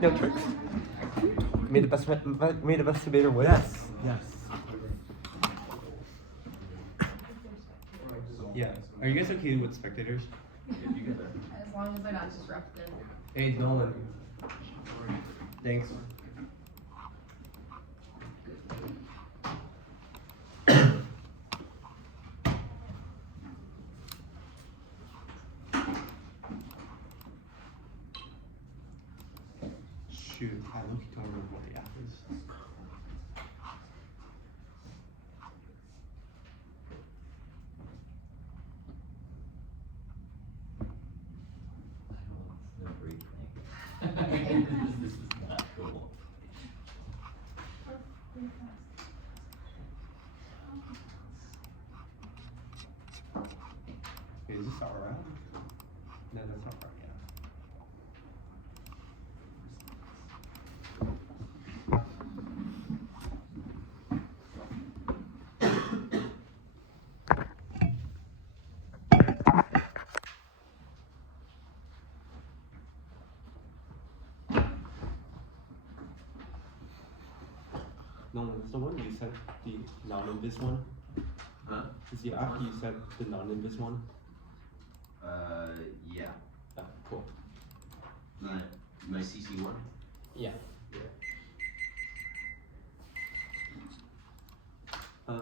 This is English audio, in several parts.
No tricks. May the best debater win. Yes. Yeah. Are you guys okay with spectators? As long as they're not disruptive. Hey, Nolan. Thanks. Shoot, I don't remember what the app is. This is not cool. Is this alright? No, that's not right, yeah. Nolan, is the one you sent the non-invis one? Huh? Is the app you sent the non-invis one? Yeah. Oh, cool. My CC one? Yeah.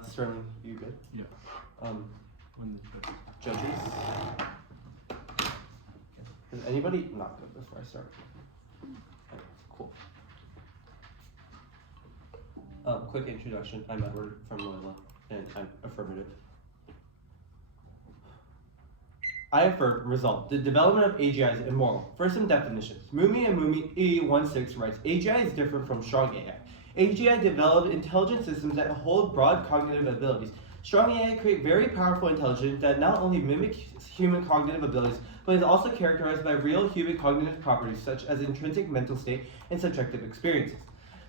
Sterling, you good? Yeah. When the Judges? Is anybody not good before I start? Okay, cool. Quick introduction. I'm Edward from Loyola, and I'm affirmative. I affirm, result, the development of AGI is immoral. For some definitions, Mumi and Mumi E16 writes, AGI is different from strong AI. AGI developed intelligent systems that hold broad cognitive abilities. Strong AI create very powerful intelligence that not only mimics human cognitive abilities, but is also characterized by real human cognitive properties such as intrinsic mental state and subjective experiences.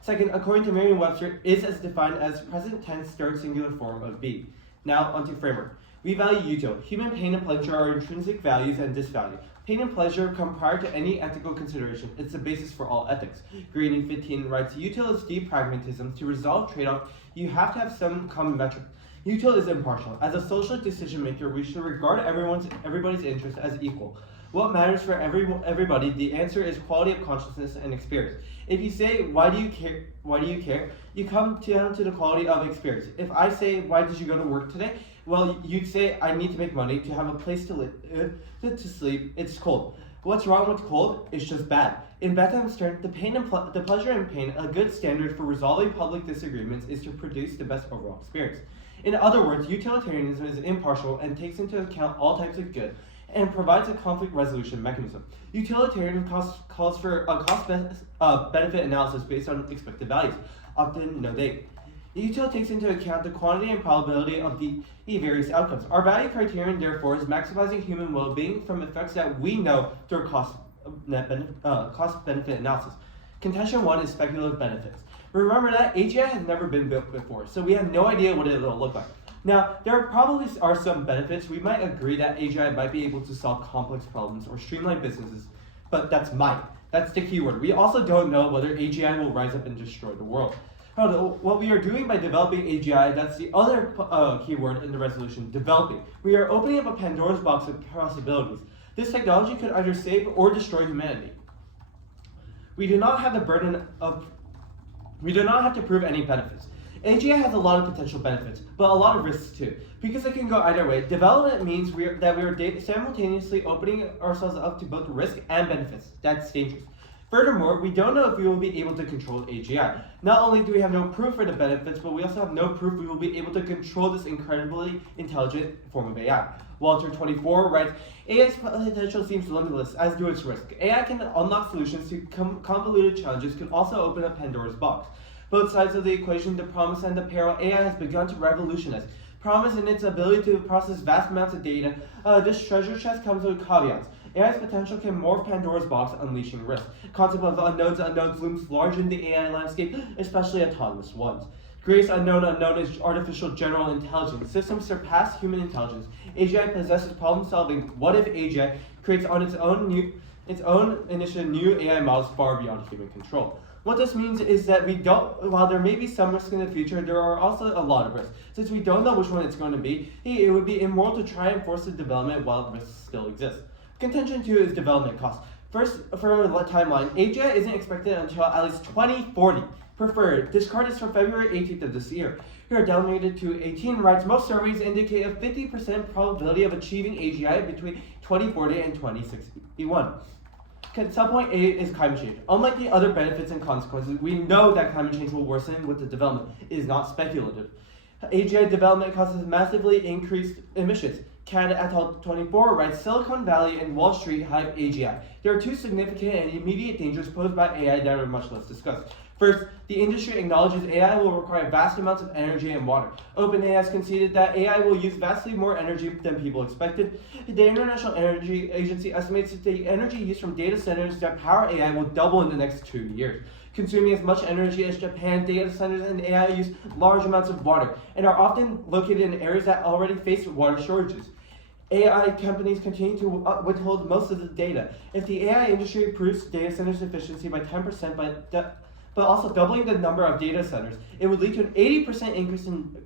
Second, according to Merriam-Webster, is as defined as present tense third singular form of be. Now, onto framework. We value util. Human pain and pleasure are intrinsic values and disvalue. Pain and pleasure come prior to any ethical consideration. It's the basis for all ethics. Greenie 15 writes, util is deep pragmatism. To resolve trade-off, you have to have some common metric. Util is impartial. As a social decision maker, we should regard everybody's interest as equal. What matters for everybody? The answer is quality of consciousness and experience. If you say, why do you care? You come down to the quality of experience. If I say, why did you go to work today? Well, you'd say, I need to make money to have a place to live, to sleep. It's cold. What's wrong with cold? It's just bad. In Betham's turn, the pleasure and pain, a good standard for resolving public disagreements is to produce the best overall experience. In other words, utilitarianism is impartial and takes into account all types of good and provides a conflict resolution mechanism. Utilitarianism calls for a cost-benefit analysis based on expected values, often no data. The util takes into account the quantity and probability of the various outcomes. Our value criterion, therefore, is maximizing human well-being from effects that we know through a cost-benefit analysis. Contention 1 is speculative benefits. Remember that AGI has never been built before, so we have no idea what it'll look like. Now, there probably are some benefits. We might agree that AGI might be able to solve complex problems or streamline businesses, but that's might. That's the keyword. We also don't know whether AGI will rise up and destroy the world. What we are doing by developing AGI, that's the other keyword in the resolution, developing. We are opening up a Pandora's box of possibilities. This technology could either save or destroy humanity. We do not have to prove any benefits. AGI has a lot of potential benefits, but a lot of risks too, because it can go either way. Development means that we are simultaneously opening ourselves up to both risk and benefits. That's dangerous. Furthermore, we don't know if we will be able to control AGI. Not only do we have no proof for the benefits, but we also have no proof we will be able to control this incredibly intelligent form of AI. Walter 24 writes, AI's potential seems limitless, as do its risk. AI can unlock solutions to convoluted challenges, can also open up Pandora's box. Both sides of the equation, the promise and the peril, AI has begun to revolutionize. Promise in its ability to process vast amounts of data. This treasure chest comes with caveats. AI's potential can morph Pandora's box, unleashing risk. Concept of unknowns looms large in the AI landscape, especially autonomous ones. Greatest unknown is artificial general intelligence. Systems surpass human intelligence. AGI possesses problem-solving. What if AGI creates on its own its own initiative new AI models far beyond human control. What this means is that while there may be some risk in the future, there are also a lot of risks. Since we don't know which one it's going to be, it would be immoral to try and force the development while risks still exist. Contention 2 is development costs. First, for the timeline, AGI isn't expected until at least 2040. Preferred. This card is from February 18th of this year. Here, downgraded to 18 writes, most surveys indicate a 50% probability of achieving AGI between 2040 and 2061. Subpoint A is climate change. Unlike the other benefits and consequences, we know that climate change will worsen with the development. It is not speculative. AGI development causes massively increased emissions. CAD et al. 24 writes, Silicon Valley and Wall Street hype AGI. There are two significant and immediate dangers posed by AI that are much less discussed. First, the industry acknowledges AI will require vast amounts of energy and water. OpenAI has conceded that AI will use vastly more energy than people expected. The International Energy Agency estimates that the energy used from data centers that power AI will double in the next 2 years. Consuming as much energy as Japan, data centers and AI use large amounts of water and are often located in areas that already face water shortages. AI companies continue to withhold most of the data. If the AI industry improves data centers efficiency by 10%, but also doubling the number of data centers, it would lead to an 80% increase in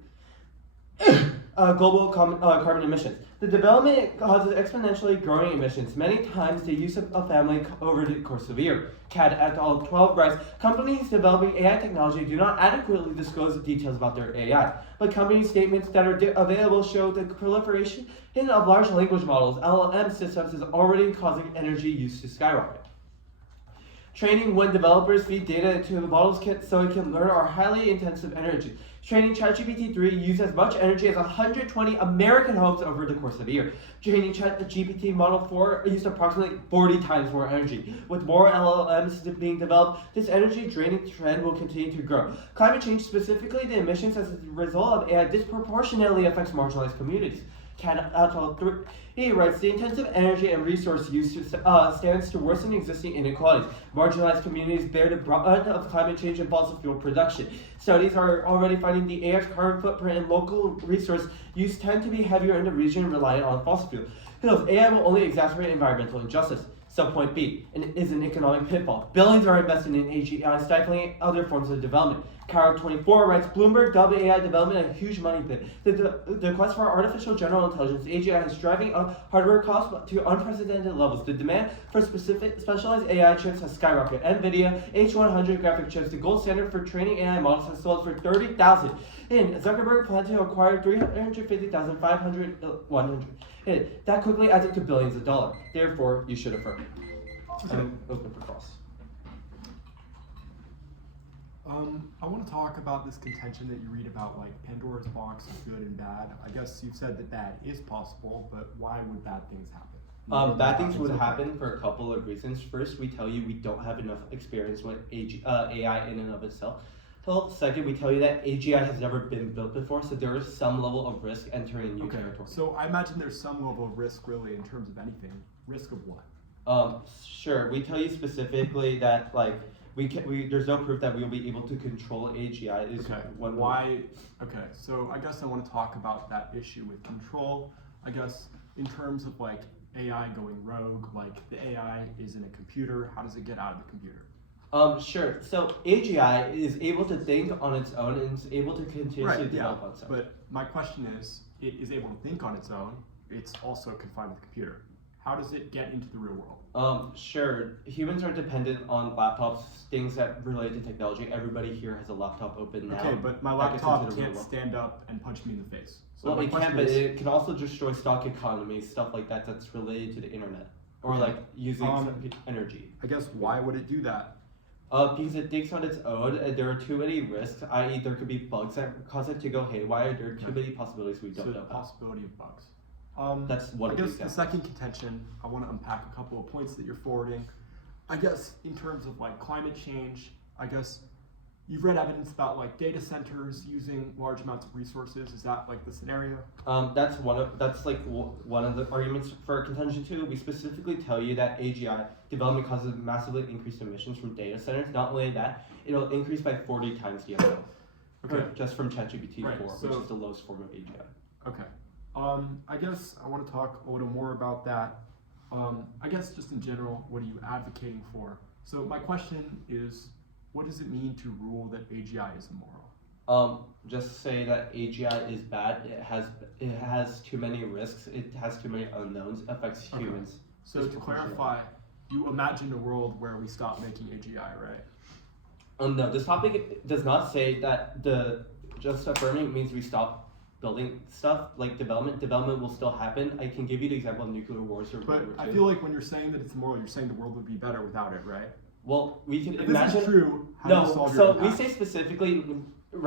global carbon emissions. The development causes exponentially growing emissions, many times the use of a family over the course of a year. CAD et al. 12 writes, companies developing AI technology do not adequately disclose the details about their AI, but company statements that are available show the proliferation of large language models, LLM systems, is already causing energy use to skyrocket. Training when developers feed data into the models so it can learn are highly intensive energy. Training ChatGPT-3 used as much energy as 120 American homes over the course of a year. Training ChatGPT Model 4 used approximately 40 times more energy. With more LLMs being developed, this energy draining trend will continue to grow. Climate change, specifically the emissions as a result of AI, disproportionately affects marginalized communities. CAD et al. 3 writes, the intensive energy and resource use stands to worsen existing inequalities. Marginalized communities bear the brunt of climate change and fossil fuel production. Studies are already finding the AI's carbon footprint and local resource use tend to be heavier in the region reliant on fossil fuels. AI will only exacerbate environmental injustice. Subpoint B is an economic pitfall. Billions are invested in AGI, stifling other forms of development. Carol 24 writes, Bloomberg dubbed AI development a huge money pit. The quest for artificial general intelligence, AGI, is driving up hardware costs to unprecedented levels. The demand for specialized AI chips has skyrocketed. NVIDIA H100 graphic chips, the gold standard for training AI models, has sold for $30,000. And Zuckerberg planned to acquire 350,000, 100. That quickly adds up to billions of dollars. Therefore, you should affirm. I'm open for calls. I want to talk about this contention that you read about, like Pandora's box is good and bad. I guess you've said that bad is possible, but why would bad things happen? Bad things would happen for a couple of reasons. First, we tell you we don't have enough experience with AI in and of itself. Second, we tell you that AGI has never been built before, so there is some level of risk entering new territory. So I imagine there's some level of risk really in terms of anything. Risk of what? Sure. We tell you specifically that there's no proof that we will be able to control AGI. Okay, so I guess I want to talk about that issue with control. I guess in terms of like AI going rogue, like the AI is in a computer, how does it get out of the computer? Sure. So AGI is able to think on its own and is able to continuously develop on its own. But my question is, it is able to think on its own, it's also confined to the computer. How does it get into the real world? Sure. Humans are dependent on laptops, things that relate to technology. Everybody here has a laptop open now. Okay, but my laptop can't stand up and punch me in the face. So well, it can, but it can also destroy stock economies, stuff like that that's related to the internet. Or like using energy. I guess why would it do that? Because it thinks on its own, and there are too many risks, i.e. there could be bugs that cause it to go haywire. There are too many possibilities we don't know about. Possibility of bugs. That's one I of the guess examples. the second contention, I want to unpack a couple of points that you're forwarding. I guess in terms of like climate change, I guess you've read evidence about like data centers using large amounts of resources. Is that like the scenario? That's one of the arguments for contention too. We specifically tell you that AGI development causes massively increased emissions from data centers. Not only that, it'll increase by 40 times the amount. Okay. Just from ChatGPT 4, so, which is the lowest form of AGI. Okay. I guess I want to talk a little more about that. I guess just in general, what are you advocating for? So my question is, what does it mean to rule that AGI is immoral? Just say that AGI is bad. It has too many risks. It has too many unknowns. Affects Okay. humans. So to clarify, you imagine a world where we stop making AGI, right? No, this topic does not say that just affirming means we stop building stuff. Like development will still happen. I can give you the example of nuclear wars or But World War I II. feel like when you're saying that it's immoral, you're saying the world would be better without it, right? Well, we can If imagine. this is true, how do you No, solve your so we impact? say specifically,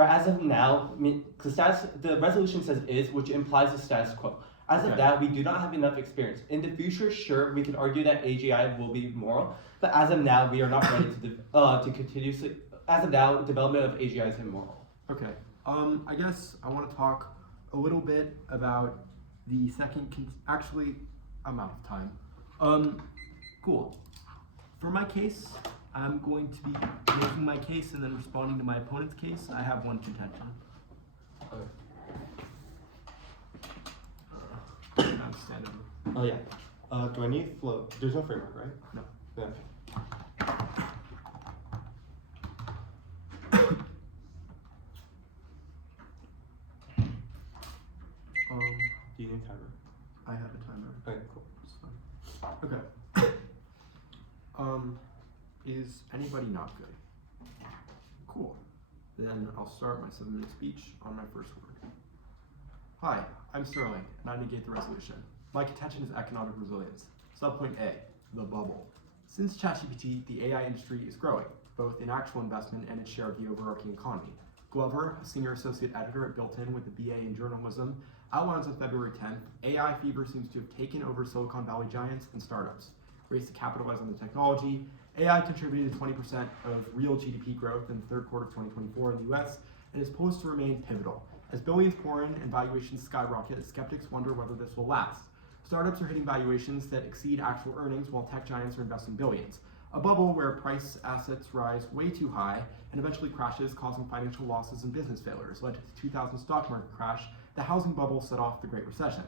as of now, because the resolution says is, which implies the status quo. As of Okay. that, we do not have enough experience. In the future, sure, we can argue that AGI will be moral, but as of now, we are not ready to continuously. As of now, development of AGI is immoral. Okay. I guess I want to talk a little bit about the second. Actually, I'm out of time. Cool. For my case, I'm going to be making my case and then responding to my opponent's case. I have one contention. I'm standing. Oh yeah. Do I need flow? There's no framework, right? No. Yeah. Do you need a timer? I have a timer. Okay, cool. It's fine. Okay. Is anybody not good? Cool. Then I'll start my 7-minute speech on my first word. Hi, I'm Sterling, and I negate the resolution. My contention is economic resilience. Subpoint A, the bubble. Since ChatGPT, the AI industry is growing, both in actual investment and its share of the overarching economy. Glover, a senior associate editor at Built-In with a BA in journalism, outlines on February 10th, AI fever seems to have taken over Silicon Valley giants and startups. Race to capitalize on the technology, AI contributed to 20% of real GDP growth in the third quarter of 2024 in the US and is poised to remain pivotal. As billions pour in and valuations skyrocket, skeptics wonder whether this will last. Startups are hitting valuations that exceed actual earnings while tech giants are investing billions. A bubble where price assets rise way too high and eventually crashes, causing financial losses and business failures, led to the 2000 stock market crash. The housing bubble set off the Great Recession.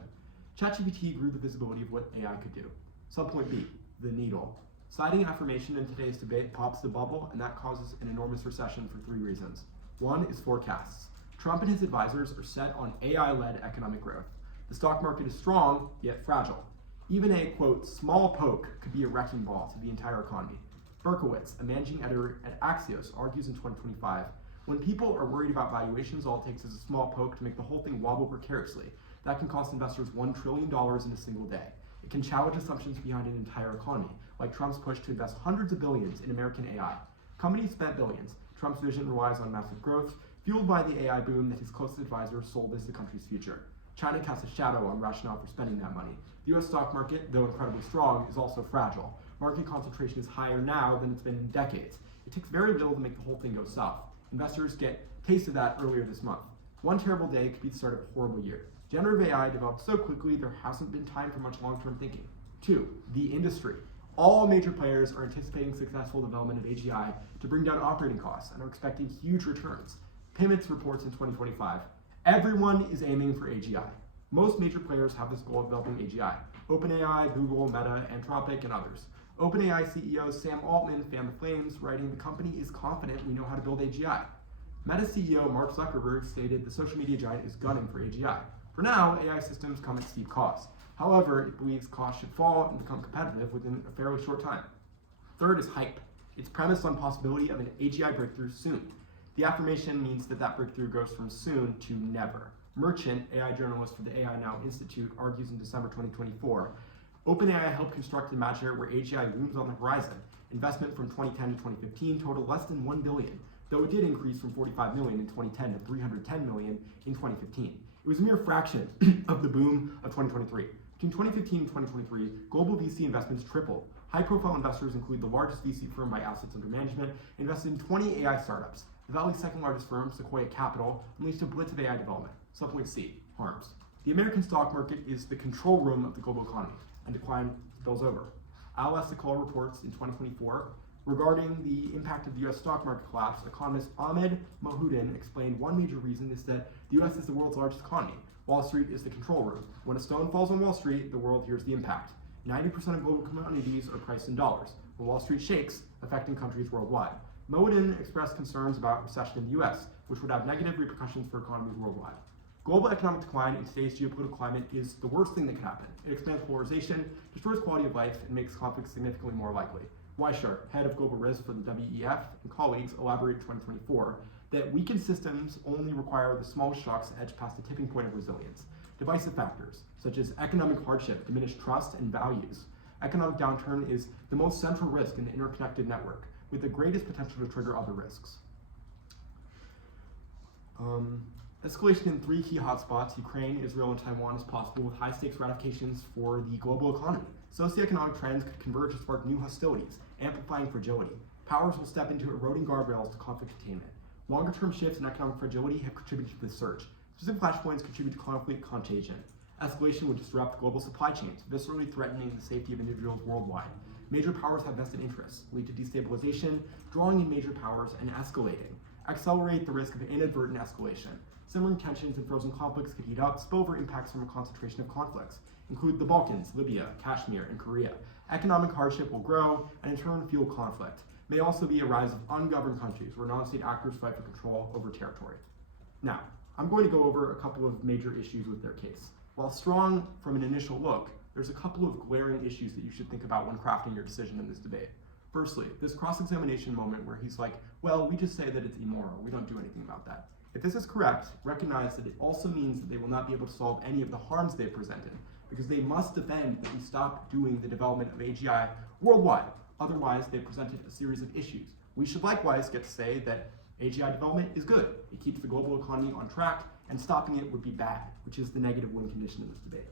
ChatGPT grew the visibility of what AI could do. Subpoint B, the needle. Citing affirmation in today's debate pops the bubble, and that causes an enormous recession for 3 reasons. One is forecasts. Trump and his advisors are set on AI-led economic growth. The stock market is strong, yet fragile. Even a, quote, small poke could be a wrecking ball to the entire economy. Berkowitz, a managing editor at Axios, argues in 2025, when people are worried about valuations, all it takes is a small poke to make the whole thing wobble precariously. That can cost investors $1 trillion in a single day. It can challenge assumptions behind an entire economy, like Trump's push to invest hundreds of billions in American AI. Companies spent billions. Trump's vision relies on massive growth, fueled by the AI boom that his closest advisors sold as the country's future. China casts a shadow on rationale for spending that money. The US stock market, though incredibly strong, is also fragile. Market concentration is higher now than it's been in decades. It takes very little to make the whole thing go south. Investors get a taste of that earlier this month. One terrible day could be the start of a horrible year. Generative AI developed so quickly there hasn't been time for much long-term thinking. 2, the industry. All major players are anticipating successful development of AGI to bring down operating costs and are expecting huge returns. Payments reports in 2025. Everyone is aiming for AGI. Most major players have this goal of developing AGI. OpenAI, Google, Meta, Anthropic, and others. OpenAI CEO Sam Altman fanned the flames, writing, "The company is confident we know how to build AGI." Meta CEO Mark Zuckerberg stated the social media giant is gunning for AGI. For now, AI systems come at steep costs. However, it believes costs should fall and become competitive within a fairly short time. Third is hype. It's premised on possibility of an AGI breakthrough soon. The affirmation means that that breakthrough goes from soon to never. Merchant, AI journalist for the AI Now Institute, argues in December 2024, OpenAI helped construct an imaginary where AGI looms on the horizon. Investment from 2010 to 2015 totaled less than $1 billion, though it did increase from $45 million in 2010 to $310 million in 2015. It was a mere fraction of the boom of 2023. Between 2015 and 2023, global VC investments tripled. High-profile investors include the largest VC firm by assets under management, invested in 20 AI startups. The Valley's second largest firm, Sequoia Capital, unleashed a blitz of AI development. Subpoint C, harms. The American stock market is the control room of the global economy, and decline spills over. Al Sokol reports in 2024, regarding the impact of the US stock market collapse, economist Ahmed Mohoudin explained one major reason is that the US is the world's largest economy. Wall Street is the control room. When a stone falls on Wall Street, the world hears the impact. 90% of global commodities are priced in dollars. When Wall Street shakes, affecting countries worldwide. Moeden expressed concerns about recession in the US, which would have negative repercussions for economies worldwide. Global economic decline in today's geopolitical climate is the worst thing that could happen. It expands polarization, destroys quality of life, and makes conflicts significantly more likely. Weischer, head of global risk for the WEF, and colleagues elaborated in 2024 that weakened systems only require the smallest shocks to edge past the tipping point of resilience. Divisive factors, such as economic hardship, diminish trust and values. Economic downturn is the most central risk in the interconnected network, with the greatest potential to trigger other risks. Escalation in 3 key hotspots, Ukraine, Israel, and Taiwan, is possible with high-stakes ratifications for the global economy. Socioeconomic trends could converge to spark new hostilities, amplifying fragility. Powers will step into eroding guardrails to conflict containment. Longer-term shifts in economic fragility have contributed to this surge. Specific flashpoints contribute to conflict contagion. Escalation would disrupt global supply chains, viscerally threatening the safety of individuals worldwide. Major powers have vested interests, lead to destabilization, drawing in major powers, and escalating. Accelerate the risk of inadvertent escalation. Simmering tensions and frozen conflicts could heat up. Spillover impacts from a concentration of conflicts include the Balkans, Libya, Kashmir, and Korea. Economic hardship will grow and in turn fuel conflict. May also be a rise of ungoverned countries where non-state actors fight for control over territory. Now, I'm going to go over a couple of major issues with their case. While strong from an initial look, there's a couple of glaring issues that you should think about when crafting your decision in this debate. Firstly, this cross-examination moment where he's like, well, we just say that it's immoral, we don't do anything about that. If this is correct, recognize that it also means that they will not be able to solve any of the harms they've presented, because they must defend that we stop doing the development of AGI worldwide. Otherwise, they've presented a series of issues. We should likewise get to say that AGI development is good. It keeps the global economy on track, and stopping it would be bad, which is the negative win condition in this debate.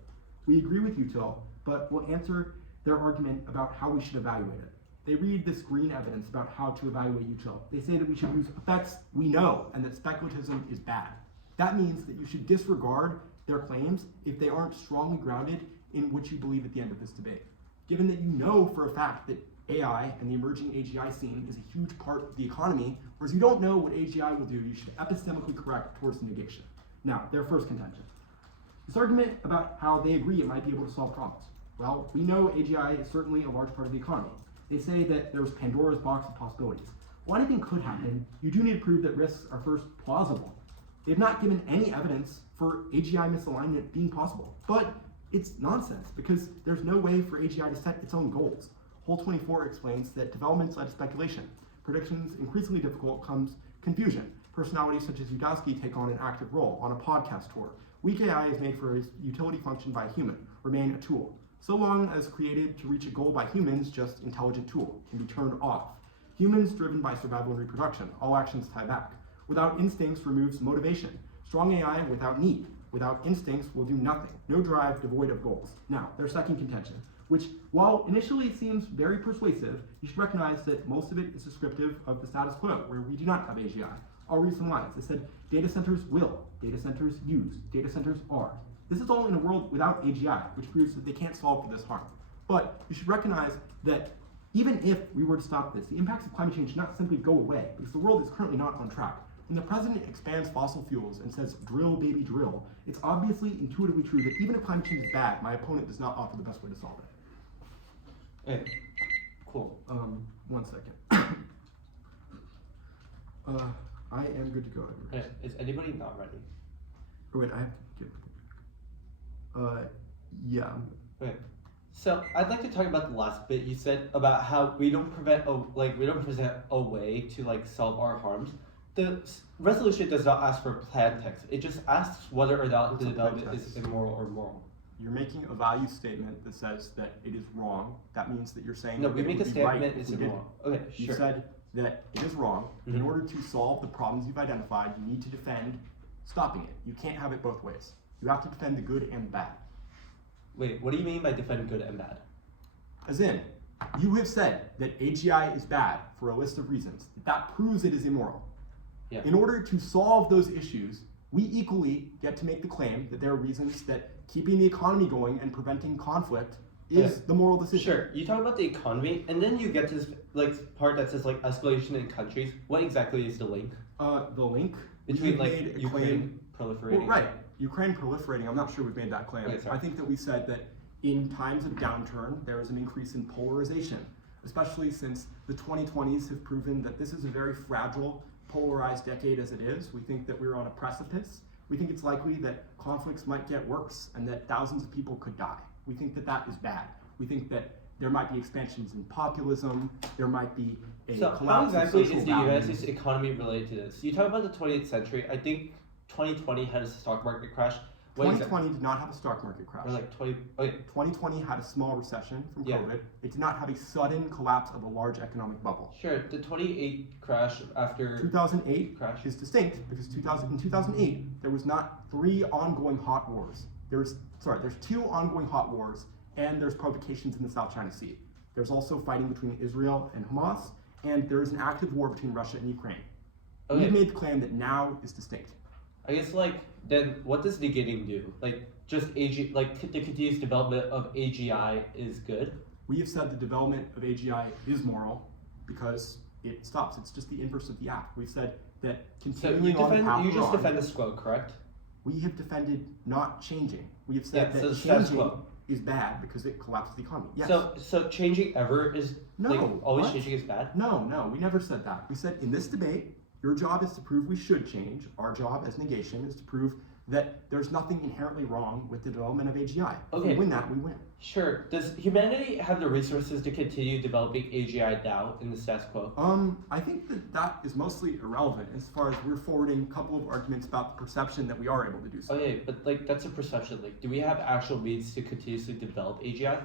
We agree with Util, but we'll answer their argument about how we should evaluate it. They read this green evidence about how to evaluate Util. They say that we should use effects we know and that speculatism is bad. That means that you should disregard their claims if they aren't strongly grounded in what you believe at the end of this debate. Given that you know for a fact that AI and the emerging AGI scene is a huge part of the economy, whereas you don't know what AGI will do, you should epistemically correct towards the negation. Now, their first contention. This argument about how they agree it might be able to solve problems. Well, we know AGI is certainly a large part of the economy. They say that there's Pandora's box of possibilities. While anything could happen, you do need to prove that risks are first plausible. They've not given any evidence for AGI misalignment being possible, but it's nonsense because there's no way for AGI to set its own goals. Hole 24 explains that developments led to speculation. Predictions increasingly difficult comes confusion. Personalities such as Udowski take on an active role on a podcast tour. Weak AI is made for a utility function by a human, remain a tool. So long as created to reach a goal by humans, just intelligent tool can be turned off. Humans driven by survival and reproduction, all actions tie back. Without instincts removes motivation. Strong AI without need. Without instincts will do nothing. No drive, devoid of goals. Now, their second contention, which while initially seems very persuasive, you should recognize that most of it is descriptive of the status quo, where we do not have AGI. I'll read some lines. They said, data centers will, data centers use, data centers are. This is all in a world without AGI, which proves that they can't solve for this harm. But you should recognize that even if we were to stop this, the impacts of climate change should not simply go away, because the world is currently not on track. When the president expands fossil fuels and says, drill, baby, drill, it's obviously intuitively true that even if climate change is bad, my opponent does not offer the best way to solve it. Okay, cool. 1 second. I am good to go. Okay, is anybody not ready? Oh, wait, I have to get. Yeah. Okay. So I'd like to talk about the last bit you said about how we don't present a way to solve our harms. The resolution does not ask for plain text. It just asks whether or not the development is immoral or moral. You're making a value statement that says that it is wrong. That means that you're saying No, that we it make would a be right statement if it's we did. immoral. Okay, You sure. said that it is wrong. In order to solve the problems you've identified, you need to defend stopping it. You can't have it both ways. You have to defend the good and the bad. Wait, what do you mean by defend good and bad? As in, you have said that AGI is bad for a list of reasons. That proves it is immoral. Yeah. In order to solve those issues, we equally get to make the claim that there are reasons that keeping the economy going and preventing conflict is the moral decision. Sure, you talk about the economy, and then you get to this part that says escalation in countries. What exactly is the link? The link Between we've made a Ukraine claim. proliferating. Well, right, Ukraine proliferating. I'm not sure we've made that claim. Okay, sorry. I think that we said that in times of downturn, there is an increase in polarization, especially since the 2020s have proven that this is a very fragile, polarized decade as it is. We think that we're on a precipice. We think it's likely that conflicts might get worse and that thousands of people could die. We think that that is bad. We think that there might be expansions in populism, there might be a So how collapse exactly of social is the United values. States economy related to this? You talk about the 20th century. I think 2020 had a stock market crash. What is 2020 did not have a stock market crash. Or like 20. Okay. 2020 had a small recession from Yeah. COVID. It did not have a sudden collapse of a large economic bubble. Sure. The 28 crash after 2008 crash. is distinct because in 2008 there was not 3 ongoing hot wars. There's 2 ongoing hot wars, and there's provocations in the South China Sea. There's also fighting between Israel and Hamas, and there is an active war between Russia and Ukraine. Okay. We've made the claim that now is distinct. I guess then what does negating do? Just the continuous development of AGI is good. We have said the development of AGI is moral because it stops. It's just the inverse of the act. We've said that So continuing on the path you we're just on, defend the quo, correct? we have defended not changing. We have said Yeah, so that the status changing quo. is bad because it collapses the economy. Yes. So changing ever is No, always what? changing is bad. No, we never said that. We said in this debate, your job is to prove we should change. Our job as negation is to prove that there's nothing inherently wrong with the development of AGI. If Okay. we win that, we win. Sure. Does humanity have the resources to continue developing AGI now in the status quo? I think that is mostly irrelevant as far as we're forwarding a couple of arguments about the perception that we are able to do so. Okay, but that's a perception. Do we have actual means to continuously develop AGI?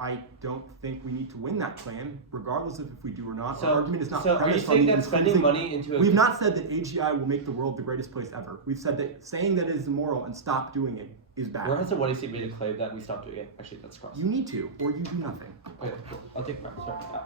I don't think we need to win that claim, regardless of if we do or not. So, Our argument is not so are you premised on saying the that spending intrinsic- money into a We've not said that AGI will make the world the greatest place ever. We've said that saying that it is immoral and stop doing it is bad. Where has the What I See made a claim that we stopped doing it? Actually, that's cross. You need to, or you do nothing. Okay, cool. I'll take my sorry.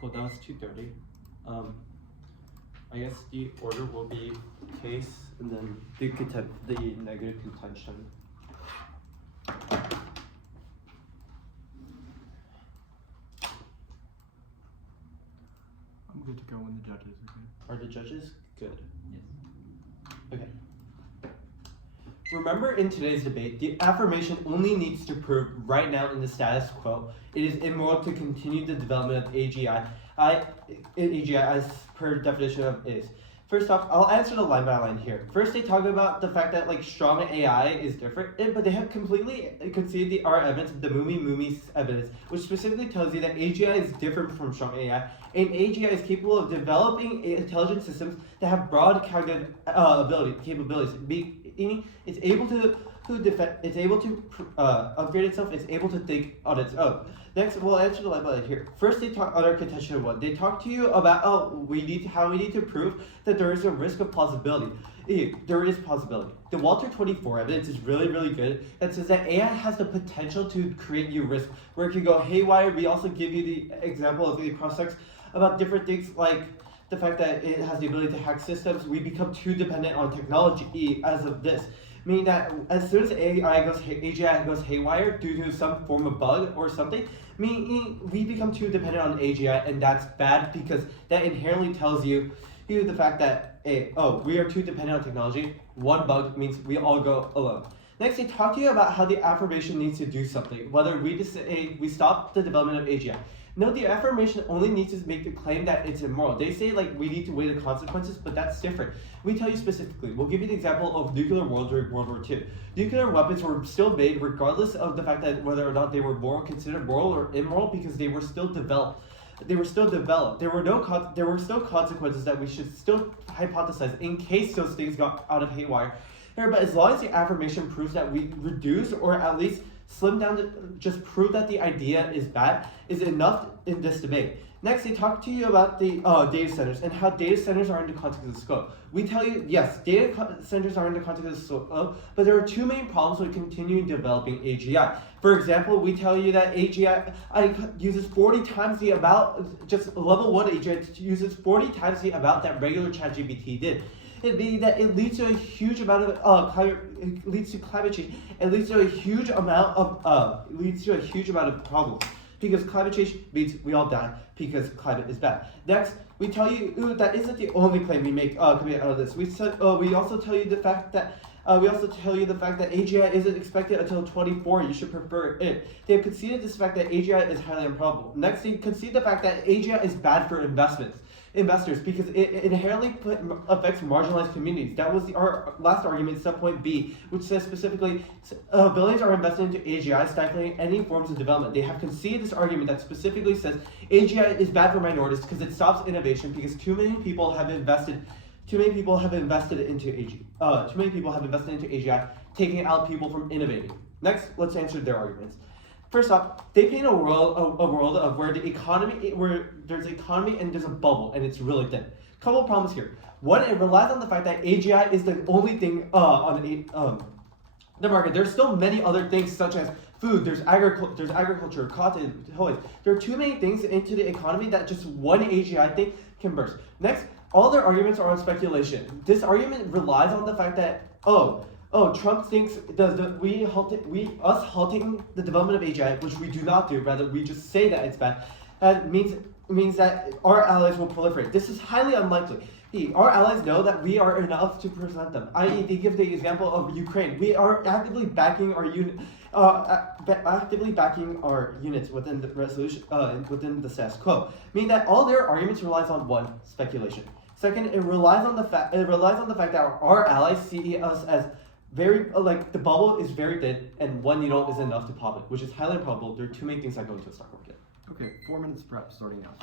cool. That was 2:30. I guess the order will be case and then the negative contention. I'm good to go when the judges are good. Are the judges good? Yes. Okay. Remember, in today's debate, the affirmation only needs to prove right now in the status quo it is immoral to continue the development of AGI. AGI as per definition of is. First off, I'll answer the line by line here. First, they talk about the fact that like strong AI is different, but they have completely conceded our evidence, the Mumi's evidence, which specifically tells you that AGI is different from strong AI, and AGI is capable of developing intelligent systems that have broad cognitive capabilities. Meaning, it's able to defend, it's able to upgrade itself, it's able to think on its own. Next, we'll answer the line by line here. First, they talk other contention one. They talk to you about how we need to prove that there is a risk of plausibility. There is plausibility. The Walter 24 evidence is really, really good. That says that AI has the potential to create new risk, where it can go haywire. We also give you the example of the cross-checks about different things like the fact that it has the ability to hack systems. We become too dependent on technology as of this. Meaning that as soon as AGI goes haywire due to some form of bug or something, meaning we become too dependent on AGI, and that's bad because that inherently tells you the fact that we are too dependent on technology. One bug means we all go alone. Next, they talk to you about how the affirmation needs to do something, whether we just say we stop the development of AGI. No, the affirmation only needs to make the claim that it's immoral. They say like we need to weigh the consequences, but that's different. We tell you specifically. We'll give you the example of nuclear war during World War II. Nuclear weapons were still made regardless of the fact that whether or not they were considered moral or immoral, because they were still developed. There were still consequences that we should still hypothesize in case those things got out of haywire. But as long as the affirmation proves that we reduce or at least slim down, just prove that the idea is bad, is enough in this debate. Next, they talk to you about the data centers and how data centers are in the context of the scope. We tell you, yes, data centers are in the context of the scope, but there are two main problems with continuing developing AGI. For example, we tell you that AGI uses 40 times the amount, just level 1 AGI uses 40 times the amount that regular ChatGPT did. It means that it leads to a huge amount of climate change. It leads to a huge amount of problems, because climate change means we all die because climate is bad. Next, we tell you that isn't the only claim we make coming out of this. We also tell you the fact that AGI isn't expected until 2040. You should prefer it. They have conceded this fact that AGI is highly improbable. Next, they concede the fact that AGI is bad for investors because it inherently affects marginalized communities. That was our last argument, subpoint B, which says specifically billions are invested into AGI, stifling any forms of development. They have conceded this argument that specifically says AGI is bad for minorities because it stops innovation, because too many people have invested into AGI, taking out people from innovating. Next, let's answer their arguments. First off, they paint a world of where there's economy and there's a bubble, and it's really thin. Couple problems here. One, it relies on the fact that AGI is the only thing on the market. There's still many other things such as food, there's agriculture, cotton, toys. There are too many things into the economy that just one AGI thing can burst. Next, all their arguments are on speculation. This argument relies on the fact that Trump thinks us halting the development of AGI, which we do not do, rather we just say that it's bad, means that our allies will proliferate. This is highly unlikely. Our allies know that we are enough to present them. I.e., they give the example of Ukraine. We are actively backing our units within the resolution, within the status quo, meaning that all their arguments relies on one, speculation. Second, it relies on the fact that our allies see us as very the bubble is very thin, and one needle is enough to pop it, which is highly improbable. There are too many things that go into a stock market. Okay, 4 minutes prep starting now.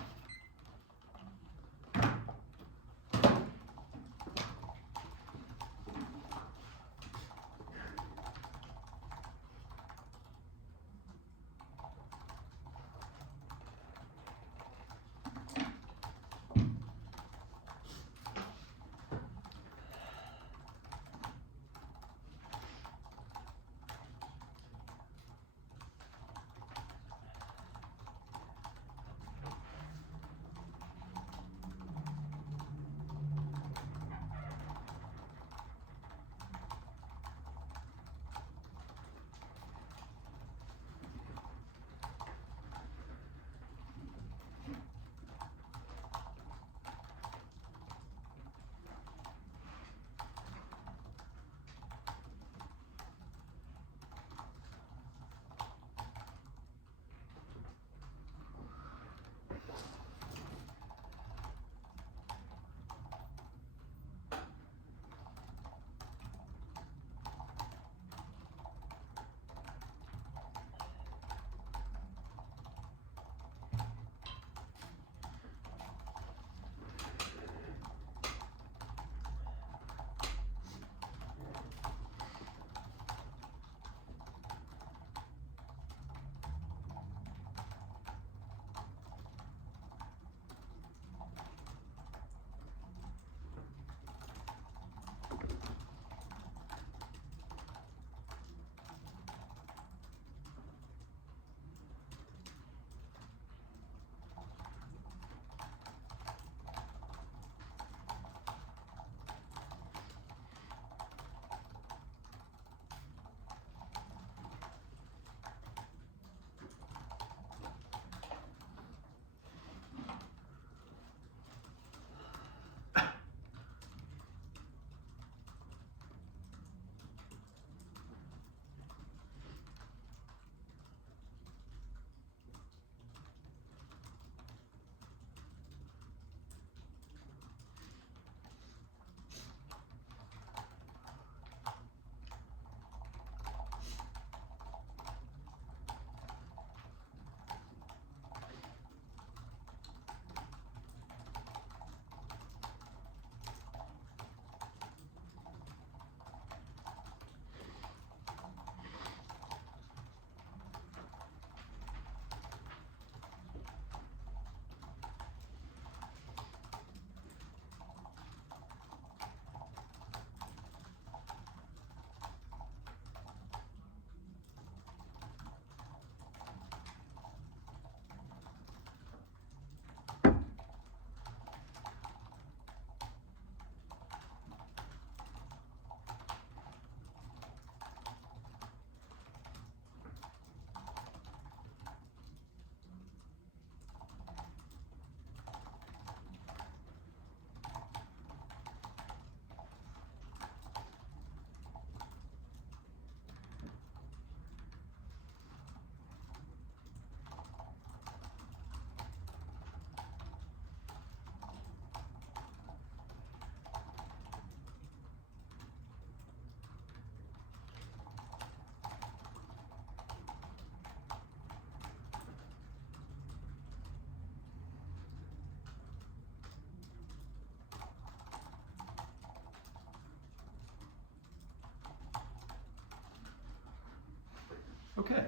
Okay,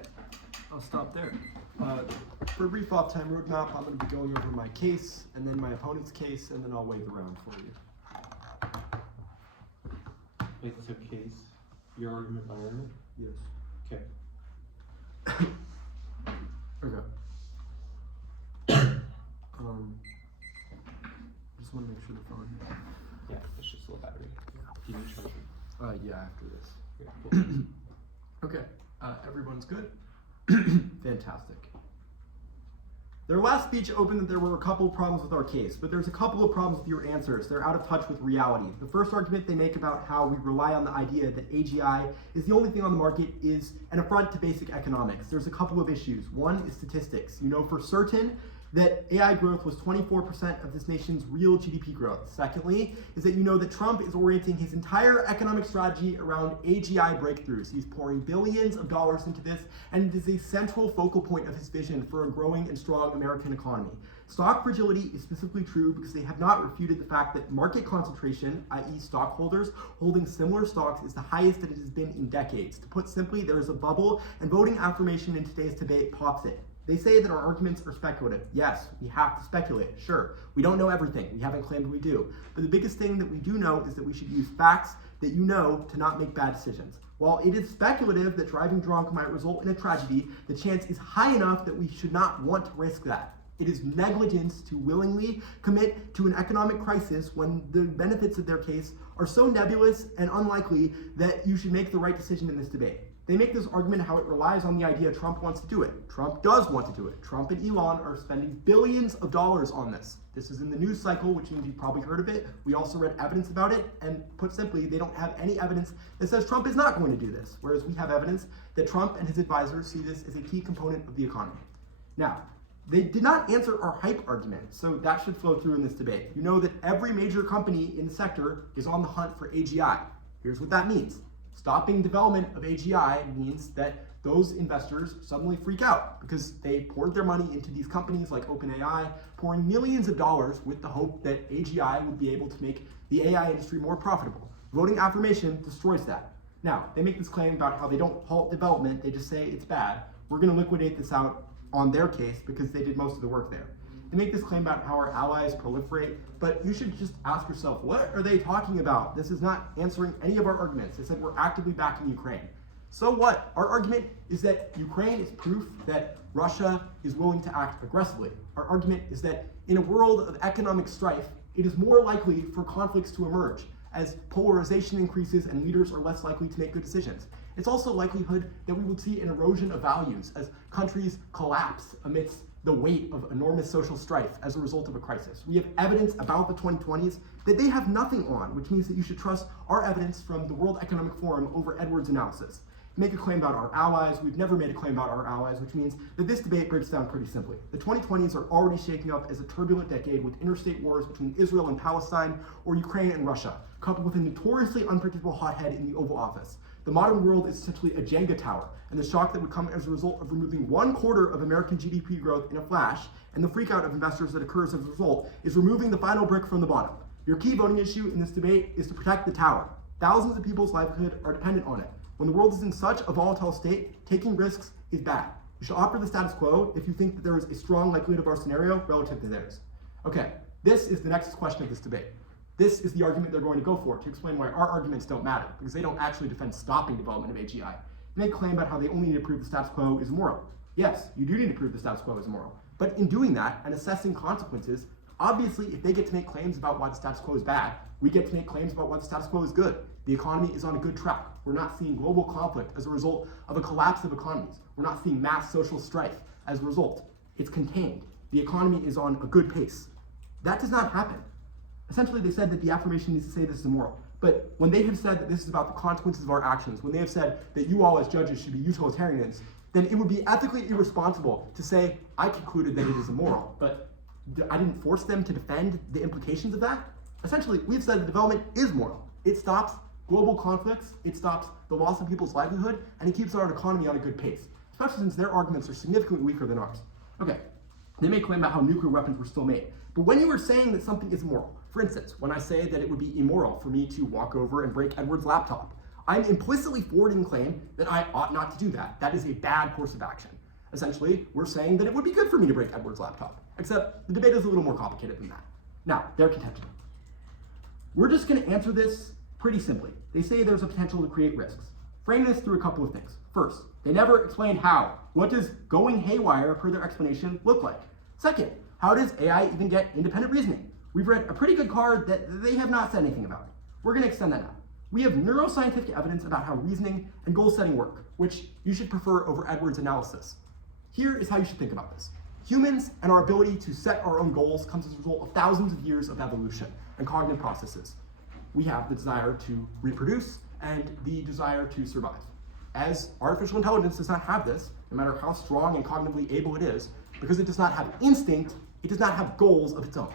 I'll stop there. For a brief off-time roadmap, I'm going to be going over my case, and then my opponent's case, and then I'll weigh the round for you. Wait, so case, your argument, my argument? Yes. Okay. Okay. Just want to make sure the phone. Yeah, it's just a little battery. Do you need charger? Yeah, after this. Yeah, cool. Okay, everyone's good? Fantastic. Their last speech opened that there were a couple of problems with our case, but there's a couple of problems with your answers. They're out of touch with reality. The first argument they make about how we rely on the idea that AGI is the only thing on the market is an affront to basic economics. There's a couple of issues. One is statistics. You know for certain that AI growth was 24% of this nation's real GDP growth. Secondly, is that you know that Trump is orienting his entire economic strategy around AGI breakthroughs. He's pouring billions of dollars into this, and it is a central focal point of his vision for a growing and strong American economy. Stock fragility is specifically true because they have not refuted the fact that market concentration, i.e. stockholders holding similar stocks, is the highest that it has been in decades. To put simply, there is a bubble, and voting affirmation in today's debate pops it. They say that our arguments are speculative. Yes, we have to speculate, sure. We don't know everything. We haven't claimed we do. But the biggest thing that we do know is that we should use facts that you know to not make bad decisions. While it is speculative that driving drunk might result in a tragedy, the chance is high enough that we should not want to risk that. It is negligence to willingly commit to an economic crisis when the benefits of their case are so nebulous and unlikely that you should make the right decision in this debate. They make this argument how it relies on the idea Trump wants to do it. Trump does want to do it. Trump and Elon are spending billions of dollars on this. This is in the news cycle, which means you've probably heard of it. We also read evidence about it, and put simply, they don't have any evidence that says Trump is not going to do this, whereas we have evidence that Trump and his advisors see this as a key component of the economy. Now, they did not answer our hype argument, so that should flow through in this debate. You know that every major company in the sector is on the hunt for AGI. Here's what that means. Stopping development of AGI means that those investors suddenly freak out because they poured their money into these companies like OpenAI, pouring millions of dollars with the hope that AGI would be able to make the AI industry more profitable. Voting affirmation destroys that. Now, they make this claim about how they don't halt development, they just say it's bad. We're going to liquidate this out on their case because they did most of the work there. They make this claim about how our allies proliferate, but you should just ask yourself, what are they talking about? This is not answering any of our arguments. They said we're actively backing Ukraine. So what? Our argument is that Ukraine is proof that Russia is willing to act aggressively. Our argument is that in a world of economic strife, it is more likely for conflicts to emerge as polarization increases and leaders are less likely to make good decisions. It's also likelihood that we would see an erosion of values as countries collapse amidst the weight of enormous social strife as a result of a crisis. We have evidence about the 2020s that they have nothing on, which means that you should trust our evidence from the World Economic Forum over Edwards' analysis. Make a claim about our allies. We've never made a claim about our allies, which means that this debate breaks down pretty simply. The 2020s are already shaping up as a turbulent decade with interstate wars between Israel and Palestine or Ukraine and Russia, coupled with a notoriously unpredictable hothead in the Oval Office. The modern world is essentially a Jenga tower, and the shock that would come as a result of removing 1/4 of American GDP growth in a flash, and the freakout of investors that occurs as a result, is removing the final brick from the bottom. Your key voting issue in this debate is to protect the tower. Thousands of people's livelihood are dependent on it. When the world is in such a volatile state, taking risks is bad. You should opt for the status quo if you think that there is a strong likelihood of our scenario relative to theirs. Okay, this is the next question of this debate. This is the argument they're going to go for to explain why our arguments don't matter, because they don't actually defend stopping development of AGI. They make a claim about how they only need to prove the status quo is immoral. Yes, you do need to prove the status quo is immoral. But in doing that and assessing consequences, obviously if they get to make claims about why the status quo is bad, we get to make claims about why the status quo is good. The economy is on a good track. We're not seeing global conflict as a result of a collapse of economies. We're not seeing mass social strife as a result. It's contained. The economy is on a good pace. That does not happen. Essentially, they said that the affirmation needs to say this is immoral. But when they have said that this is about the consequences of our actions, when they have said that you all as judges should be utilitarians, then it would be ethically irresponsible to say, I concluded that it is immoral, but I didn't force them to defend the implications of that. Essentially, we've said that development is moral. It stops global conflicts, it stops the loss of people's livelihood, and it keeps our economy on a good pace, especially since their arguments are significantly weaker than ours. Okay, they may claim about how nuclear weapons were still made, but when you are saying that something is immoral, for instance, when I say that it would be immoral for me to walk over and break Edward's laptop, I'm implicitly forwarding a claim that I ought not to do that. That is a bad course of action. Essentially, we're saying that it would be good for me to break Edward's laptop, except the debate is a little more complicated than that. Now, their contention. We're just going to answer this pretty simply. They say there's a potential to create risks. Frame this through a couple of things. First, they never explained how. What does going haywire, per their explanation, look like? Second, how does AI even get independent reasoning? We've read a pretty good card that they have not said anything about. We're going to extend that now. We have neuroscientific evidence about how reasoning and goal setting work, which you should prefer over Edward's analysis. Here is how you should think about this. Humans and our ability to set our own goals comes as a result of thousands of years of evolution and cognitive processes. We have the desire to reproduce and the desire to survive. As artificial intelligence does not have this, no matter how strong and cognitively able it is, because it does not have instinct, it does not have goals of its own.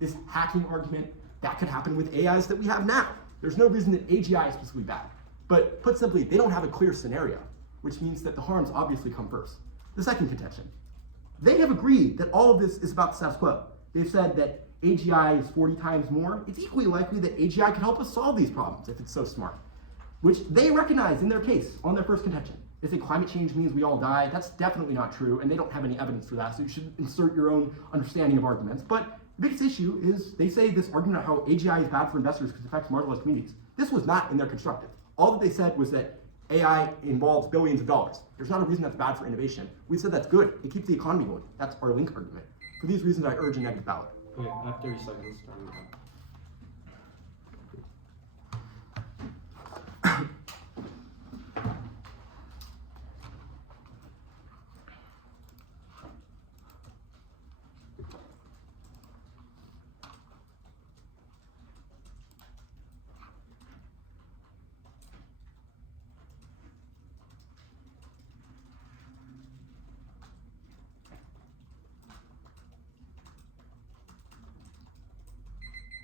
This hacking argument, that could happen with AIs that we have now. There's no reason that AGI is specifically bad. But put simply, they don't have a clear scenario, which means that the harms obviously come first. The second contention. They have agreed that all of this is about the status quo. They've said that AGI is 40 times more. It's equally likely that AGI could help us solve these problems if it's so smart, which they recognize in their case on their first contention. They say climate change means we all die. That's definitely not true, and they don't have any evidence for that, so you should insert your own understanding of arguments. But the biggest issue is they say this argument about how AGI is bad for investors because it affects marginalized communities. This was not in their constructive. All that they said was that AI involves billions of dollars. There's not a reason that's bad for innovation. We said that's good. It keeps the economy going. That's our link argument. For these reasons, I urge a negative ballot. Okay, I have 30 seconds starting now.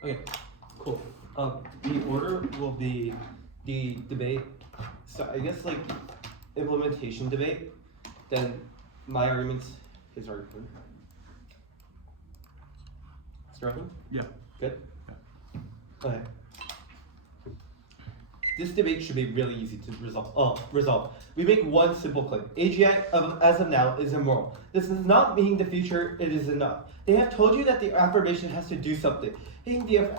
Okay, cool. The order will be the debate, so I guess like implementation debate, then my arguments, his argument. Start with? Yeah. Good? Okay. This debate should be really easy to resolve. We make one simple claim. AGI, as of now, is immoral. This does not mean the future it is enough. They have told you that the affirmation has to do something. The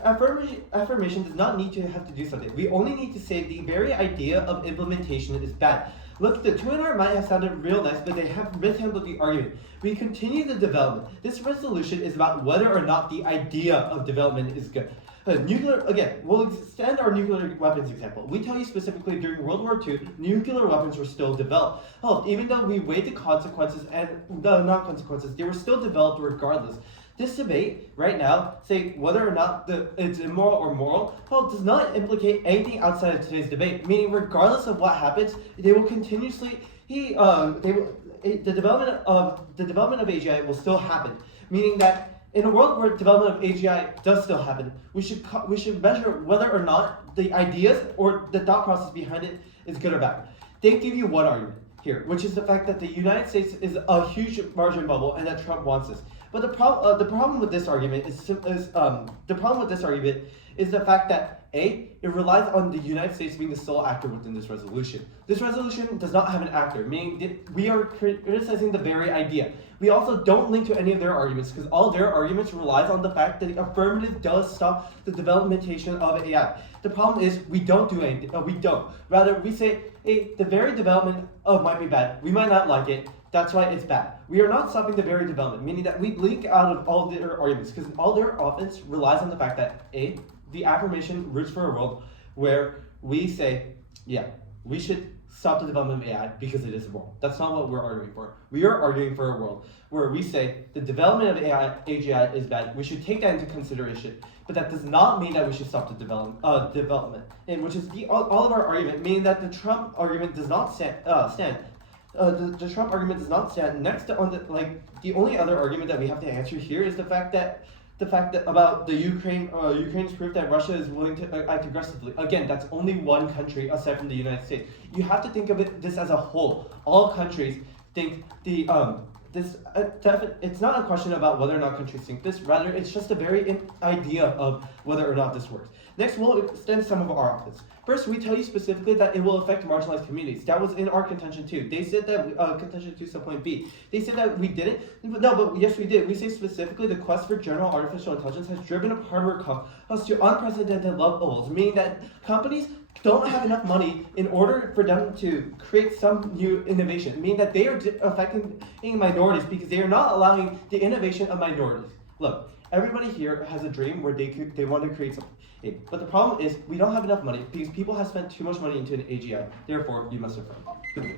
affirmation does not need to have to do something. We only need to say the very idea of implementation is bad. Look, the two in our mind have sounded real nice, but they have mishandled the argument. We continue the development. This resolution is about whether or not the idea of development is good. We'll extend our nuclear weapons example. We tell you specifically during World War II, nuclear weapons were still developed. Even though we weighed the consequences and the non-consequences, they were still developed regardless. This debate right now, saying whether or not it's immoral or moral, does not implicate anything outside of today's debate. Meaning, regardless of what happens, they will continuously the development of AGI will still happen. Meaning that in a world where development of AGI does still happen, we should measure whether or not the ideas or the thought process behind it is good or bad. They give you one argument here, which is the fact that the United States is a huge margin bubble and that Trump wants this. But the problem with this argument is the fact that it relies on the United States being the sole actor within this resolution. This resolution does not have an actor, meaning we are criticizing the very idea. We also don't link to any of their arguments because all their arguments relies on the fact that the affirmative does stop the developmentation of AI. The problem is we don't do anything. We don't. Rather, we say, the very development might be bad. We might not like it. That's why it's bad. We are not stopping the very development, meaning that we link out of all their arguments because all their offense relies on the fact that the affirmation roots for a world where we say, we should stop the development of AI because it is immoral. That's not what we're arguing for. We are arguing for a world where we say the development of AGI is bad. We should take that into consideration, but that does not mean that we should stop the development, which is all of our argument, meaning that the Trump argument does not stand. The Trump argument does not stand. Next on the only other argument that we have to answer here is the fact that about the Ukraine's proof that Russia is willing to act aggressively. Again, that's only one country aside from the United States. You have to think of this as a whole. All countries think it's not a question about whether or not countries think this. Rather, it's just a very idea of whether or not this works. Next, we'll extend some of our options. First, we tell you specifically that it will affect marginalized communities. That was in our contention too. They said that, contention 2 subpoint B. They said that we didn't. No, but yes, we did. We say specifically the quest for general artificial intelligence has driven up hardware costs to unprecedented levels, meaning that companies don't have enough money in order for them to create some new innovation, meaning that they are affecting minorities because they are not allowing the innovation of minorities. Look, everybody here has a dream where they want to create something. But the problem is we don't have enough money because people have spent too much money into an AGI. Therefore, you must affirm.